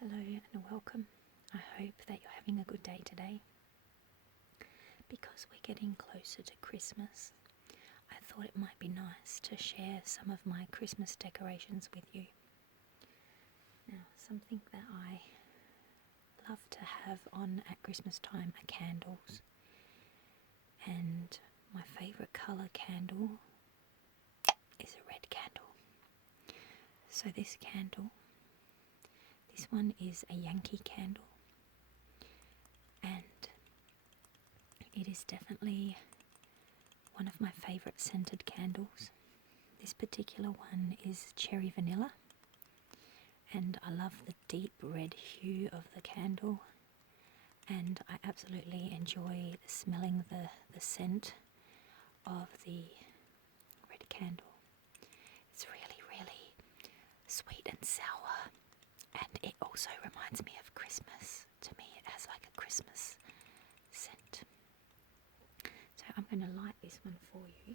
Hello and welcome. I hope that you're having a good day today. Because we're getting closer to Christmas, I thought it might be nice to share some of my Christmas decorations with you. Now, something that I love to have on at Christmas time are candles. And my favourite colour candle is a red candle. So this one is a Yankee candle, and it is definitely one of my favourite scented candles. This particular one is cherry vanilla, and I love the deep red hue of the candle, and I absolutely enjoy smelling the scent of the red candle. It's really, really sweet and sour, and it also reminds me of Christmas. To me, it has like a Christmas scent. So I'm going to light this one for you.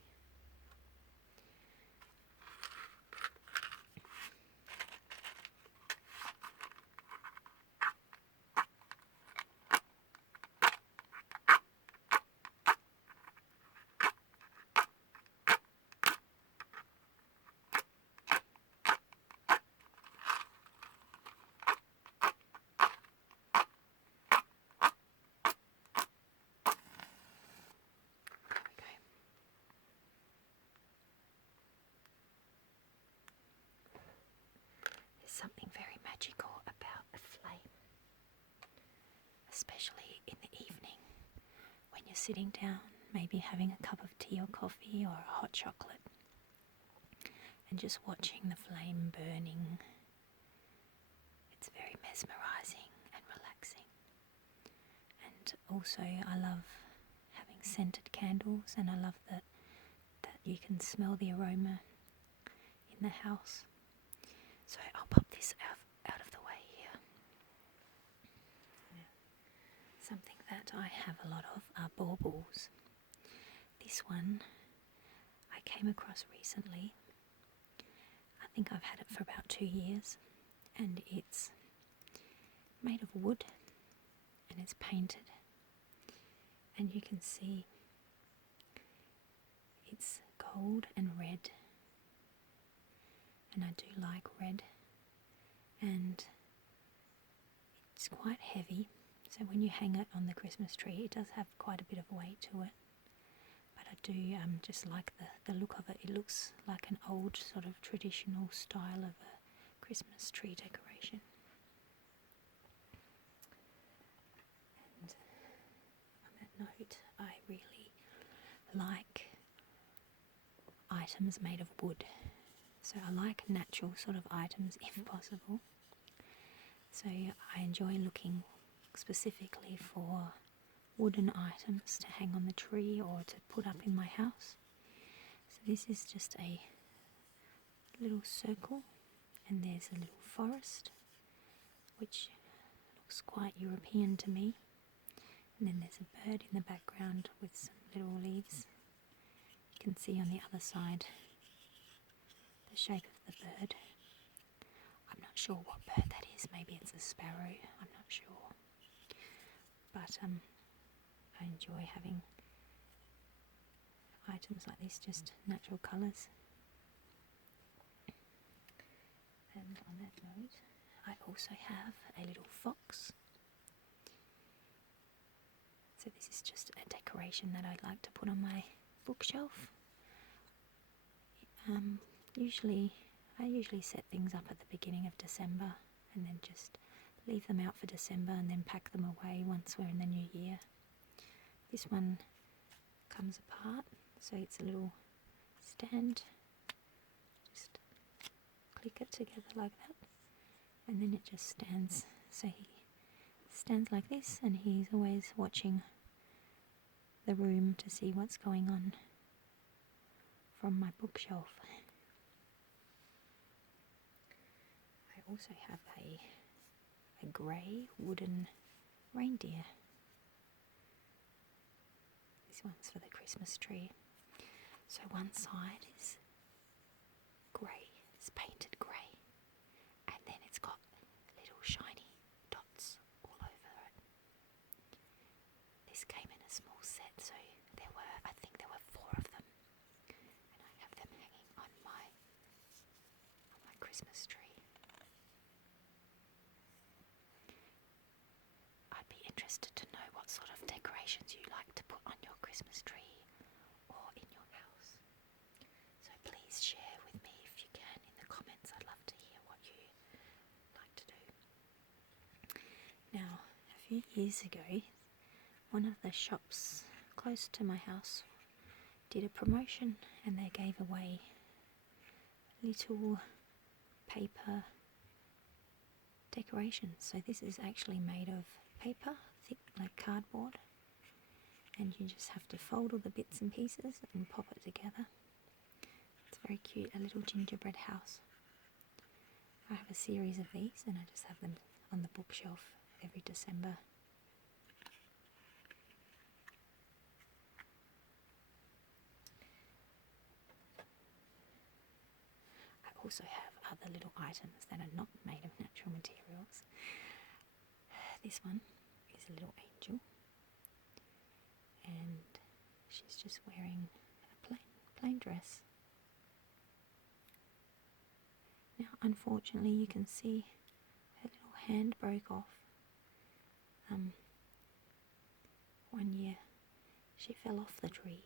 There's something very magical about a flame, especially in the evening when you're sitting down, maybe having a cup of tea or coffee or a hot chocolate, and just watching the flame burning. It's very mesmerising and relaxing. And also I love having scented candles, and I love that you can smell the aroma in the house. So I'll pop this out of the way here. Now, something that I have a lot of are baubles. This one I came across recently. I think I've had it for about 2 years, and it's made of wood and it's painted, and you can see it's gold and red, and I do like red, and it's quite heavy, so when you hang it on the Christmas tree it does have quite a bit of weight to it, but I do just like the look of it. It looks like an old sort of traditional style of a Christmas tree decoration. And on that note, I really like items made of wood. So I like natural sort of items if possible. So I enjoy looking specifically for wooden items to hang on the tree or to put up in my house. So this is just a little circle, and there's a little forest which looks quite European to me. And then there's a bird in the background with some little leaves. You can see on the other side the shape of the bird. I'm not sure what bird that is. Maybe it's a sparrow. I'm not sure. But I enjoy having items like this, just natural colours. And on that note, I also have a little fox. So this is just a decoration that I'd like to put on my bookshelf. I usually set things up at the beginning of December and then just leave them out for December and then pack them away once we're in the new year. This one comes apart, so it's a little stand. Just click it together like that, and then it just stands. So he stands like this, and he's always watching the room to see what's going on from my bookshelf. I also have a grey wooden reindeer. This one's for the Christmas tree. So one side is grey, it's painted grey, and then it's got little shiny Christmas tree. I'd be interested to know what sort of decorations you like to put on your Christmas tree or in your house. So please share with me if you can in the comments. I'd love to hear what you like to do. Now, a few years ago, one of the shops close to my house did a promotion and they gave away little paper decorations. So this is actually made of paper, thick like cardboard, and you just have to fold all the bits and pieces and pop it together. It's very cute, a little gingerbread house. I have a series of these and I just have them on the bookshelf every December. I also have other little items that are not made of natural materials. This one is a little angel and she's just wearing a plain dress. Now unfortunately you can see her little hand broke off. One year she fell off the tree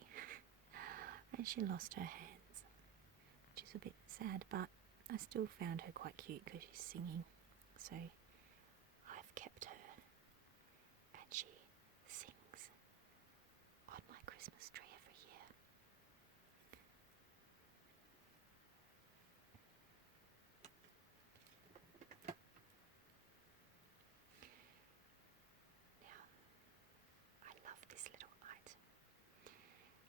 and she lost her hands, which is a bit sad, but I still found her quite cute because she's singing, so I've kept her and she sings on my Christmas tree every year. Now, I love this little item.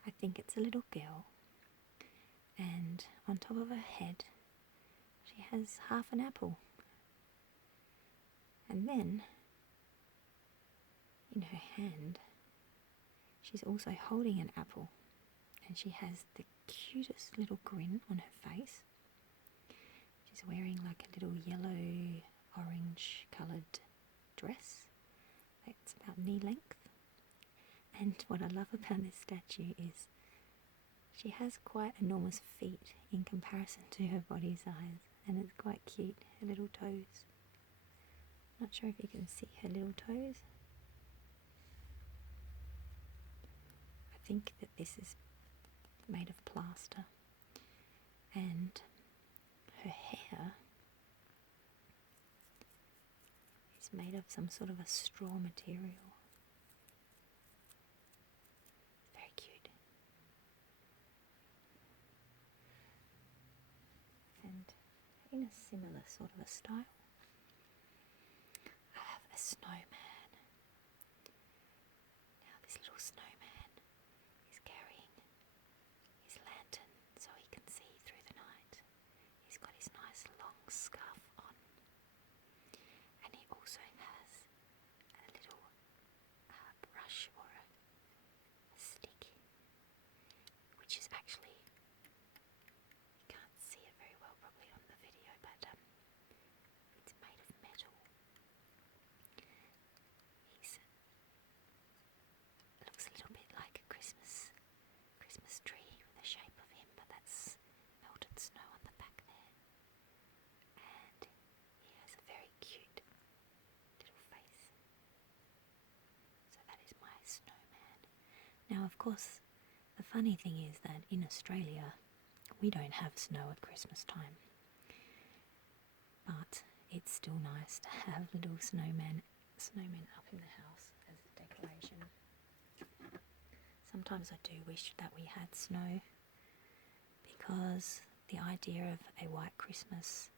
I think it's a little girl, and on top of her head she has half an apple, and then in her hand she's also holding an apple, and she has the cutest little grin on her face. She's wearing like a little yellow orange coloured dress that's about knee length, and what I love about this statue is she has quite enormous feet in comparison to her body size, and it's quite cute, her little toes. Not sure if you can see her little toes. I think that this is made of plaster, and her hair is made of some sort of a straw material. Very cute. And in a similar sort of a style, I have a snowman. Now this little snowman is carrying his lantern so he can see through the night. He's got his nice long scarf on, and he also has a little brush or a stick, which is actually, you can't see it very well probably on the video, but it's made of metal. Looks a little bit like a Christmas tree with the shape of him, but that's melted snow on the back there. And he has a very cute little face. So that is my snowman. Now of course the funny thing is that in Australia we don't have snow at Christmas time, but it's still nice to have little snowmen up in the house as a decoration. Sometimes I do wish that we had snow, because the idea of a white Christmas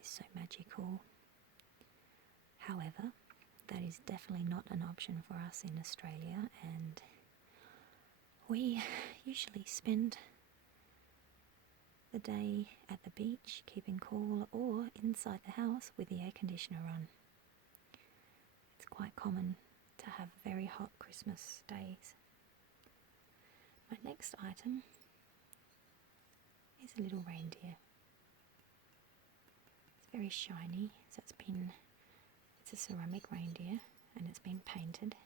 is so magical. However, that is definitely not an option for us in Australia, and we usually spend the day at the beach keeping cool, or inside the house with the air conditioner on. It's quite common to have very hot Christmas days. My next item is a little reindeer. It's very shiny, so it's a ceramic reindeer, and it's been painted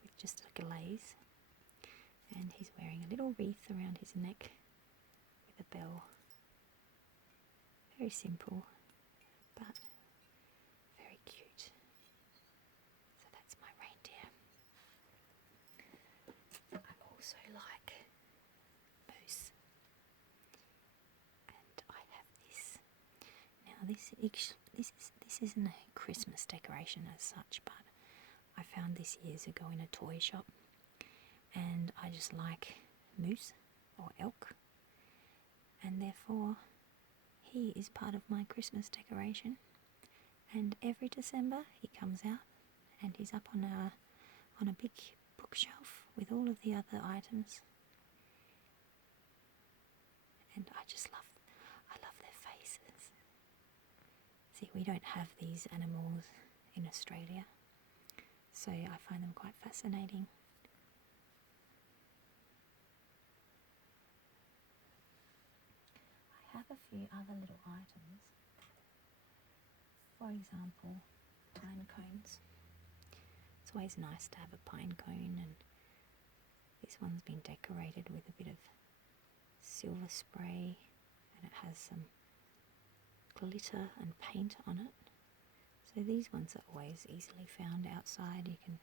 with just a glaze, and he's wearing a little wreath around his neck with a bell. Very simple, but very cute. So that's my reindeer. I also like moose, and I have this. Now this isn't a Christmas decoration as such, but I found this years ago in a toy shop, and I just like moose or elk, and therefore he is part of my Christmas decoration. And every December he comes out, and he's up on a big bookshelf with all of the other items. And I love their faces. See, we don't have these animals in Australia, so I find them quite fascinating. I have a few other little items. For example, pine cones. It's always nice to have a pine cone, and this one's been decorated with a bit of silver spray, and it has some glitter and paint on it. So these ones are always easily found outside. You can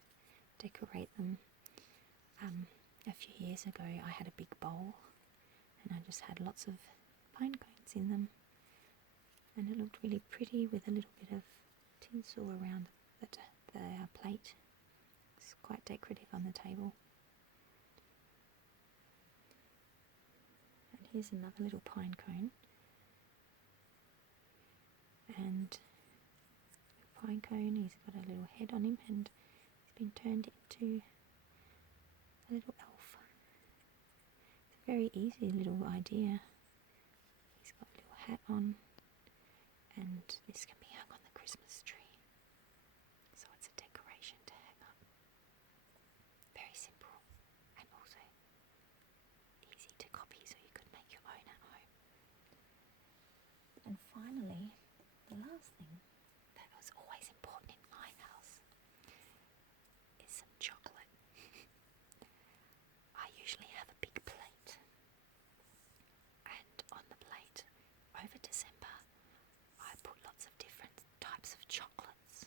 decorate them. A few years ago I had a big bowl, and I just had lots of pine cones in them, and it looked really pretty with a little bit of tinsel around the plate. It's quite decorative on the table. And here's another little pine cone, and the pine cone, he's got a little head on him, and he's been turned into a little elf. It's a very easy little idea. He's got a little hat on, and this can be hung on the Christmas tree. So it's a decoration to hang up. Very simple, and also easy to copy, so you could make your own at home. And finally, the last thing that was always important in my house is some chocolate. I usually have a big plate, and on the plate, over December, I put lots of different types of chocolates,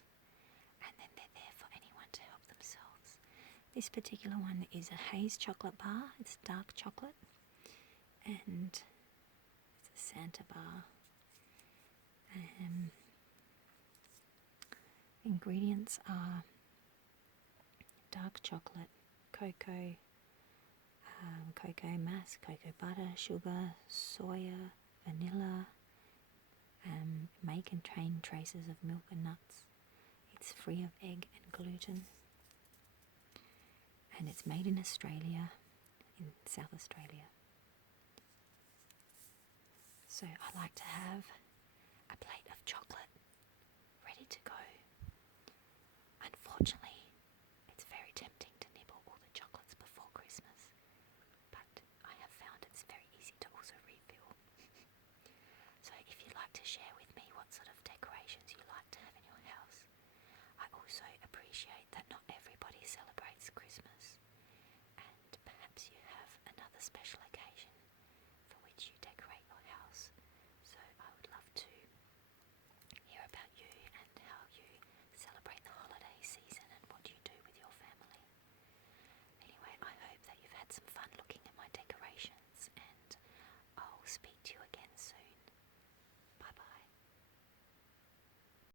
and then they're there for anyone to help themselves. This particular one is a haze chocolate bar. It's dark chocolate, and it's a Santa bar. Ingredients are dark chocolate, cocoa mass, cocoa butter, sugar, soya, vanilla. May contain traces of milk and nuts. It's free of egg and gluten, and it's made in Australia, in South Australia. So I like to have a plate of chocolate ready to go. Unfortunately, it's very tempting to nibble all the chocolates before Christmas, but I have found it's very easy to also refill. So if you'd like to share with me what sort of decorations you like to have in your house, I also appreciate that not